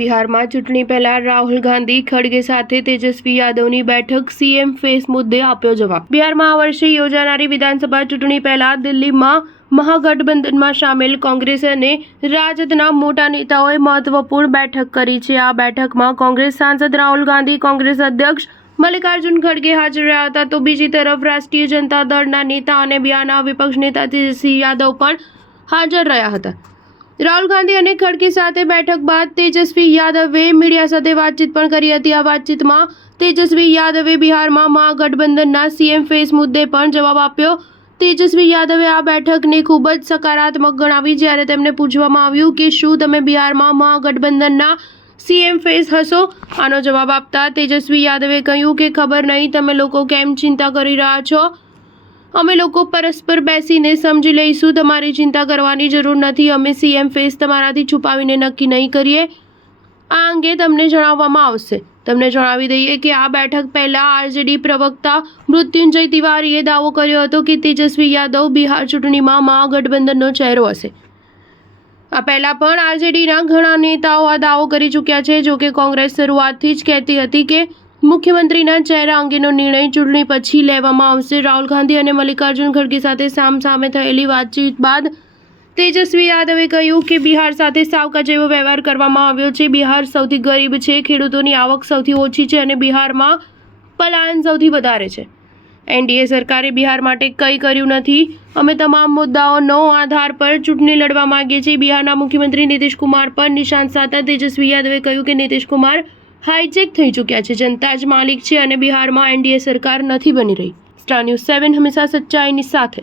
બિહારમાં ચૂંટણી પહેલા રાહુલ ગાંધી ખડગે સાથે તેજસ્વી યાદવની બેઠક, સીએમ ફેસ મુદ્દે આપ્યો જવાબ। બિહારમાં આ વર્ષે યોજાનારી વિધાનસભા ચૂંટણી પહેલા દિલ્હીમાં મહાગઠબંધનમાં સામેલ કોંગ્રેસ અને રાજદના મોટા નેતાઓએ મહત્વપૂર્ણ બેઠક કરી છે। આ બેઠકમાં કોંગ્રેસ સાંસદ રાહુલ ગાંધી, કોંગ્રેસ અધ્યક્ષ મલ્લિકાર્જુન ખડગે હાજર રહ્યા હતા, તો બીજી તરફ રાષ્ટ્રીય જનતા દળના નેતા અને બિહારના વિપક્ષ નેતા તેજસ્વી યાદવ પણ હાજર રહ્યા હતા। રાહુલ ગાંધી અને ખડગે સાથે બેઠક બાદ તેજસ્વી યાદવે મીડિયા સાથે વાતચીત પણ કરી હતી। આ વાતચીતમાં તેજસ્વી યાદવે બિહારમાં મહાગઠબંધનના સીએમ ફેસ મુદ્દે પણ જવાબ આપ્યો। તેજસ્વી યાદવે આ બેઠકને ખૂબ જ સકારાત્મક ગણાવી। જ્યારે તેમને પૂછવામાં આવ્યું કે શું તમે બિહારમાં મહાગઠબંધનના સીએમ ફેસ હશો, આનો જવાબ આપતા તેજસ્વી યાદવે કહ્યું કે ખબર નહીં તમે લોકો કેમ ચિંતા કરી રહ્યા છો, અમે લોકો પરસ્પર બેસીને સમજી લઈશું, તમારી ચિંતા કરવાની જરૂર નથી, અમે સીએમ ફેસ તમારાથી છુપાવીને નક્કી નહીં કરીએ, આ અંગે તમને જણાવવામાં આવશે। તમને જણાવી દઈએ કે આ બેઠક પહેલા આરજેડી પ્રવક્તા મૃત્યુંજય તિવારીએ દાવો કર્યો હતો કે તેજસ્વી યાદવ બિહાર ચૂંટણીમાં મહાગઠબંધનનો ચહેરો હશે। આ પહેલા પણ આરજેડીના ઘણા નેતાઓ આ દાવો કરી ચૂક્યા છે। જો કે કોંગ્રેસ શરૂઆતથી જ કહેતી હતી કે મુખ્યમંત્રીના ચહેરા અંગેનો નિર્ણય ચૂંટણી પછી લેવામાં આવશે। રાહુલ ગાંધી અને મલ્લિકાર્જુન ખડગે સાથે સામસામે થયેલી વાતચીત બાદ તેજસ્વી યાદવે કહ્યું કે બિહાર સાથે સાવકા જેવો વ્યવહાર કરવામાં આવ્યો છે। બિહાર સૌથી ગરીબ છે, ખેડૂતોની આવક સૌથી ઓછી છે અને બિહારમાં પલાયન સૌથી વધારે છે। એનડીએ સરકારે બિહાર માટે કંઈ કર્યું નથી। અમે તમામ મુદ્દાઓનો આધાર પર ચૂંટણી લડવા માંગીએ છીએ। બિહારના મુખ્યમંત્રી નીતિશ કુમાર પર નિશાન સાધતા તેજસ્વી યાદવે કહ્યું કે નીતિશ કુમાર હાઈજેક થઈ ચૂક્યા છે, જનતા જ માલિક છે અને બિહારમાં એનડીએ સરકાર નથી બની રહી। સ્ટાર ન્યૂઝ 7 હંમેશા સચ્ચાઈની સાથે।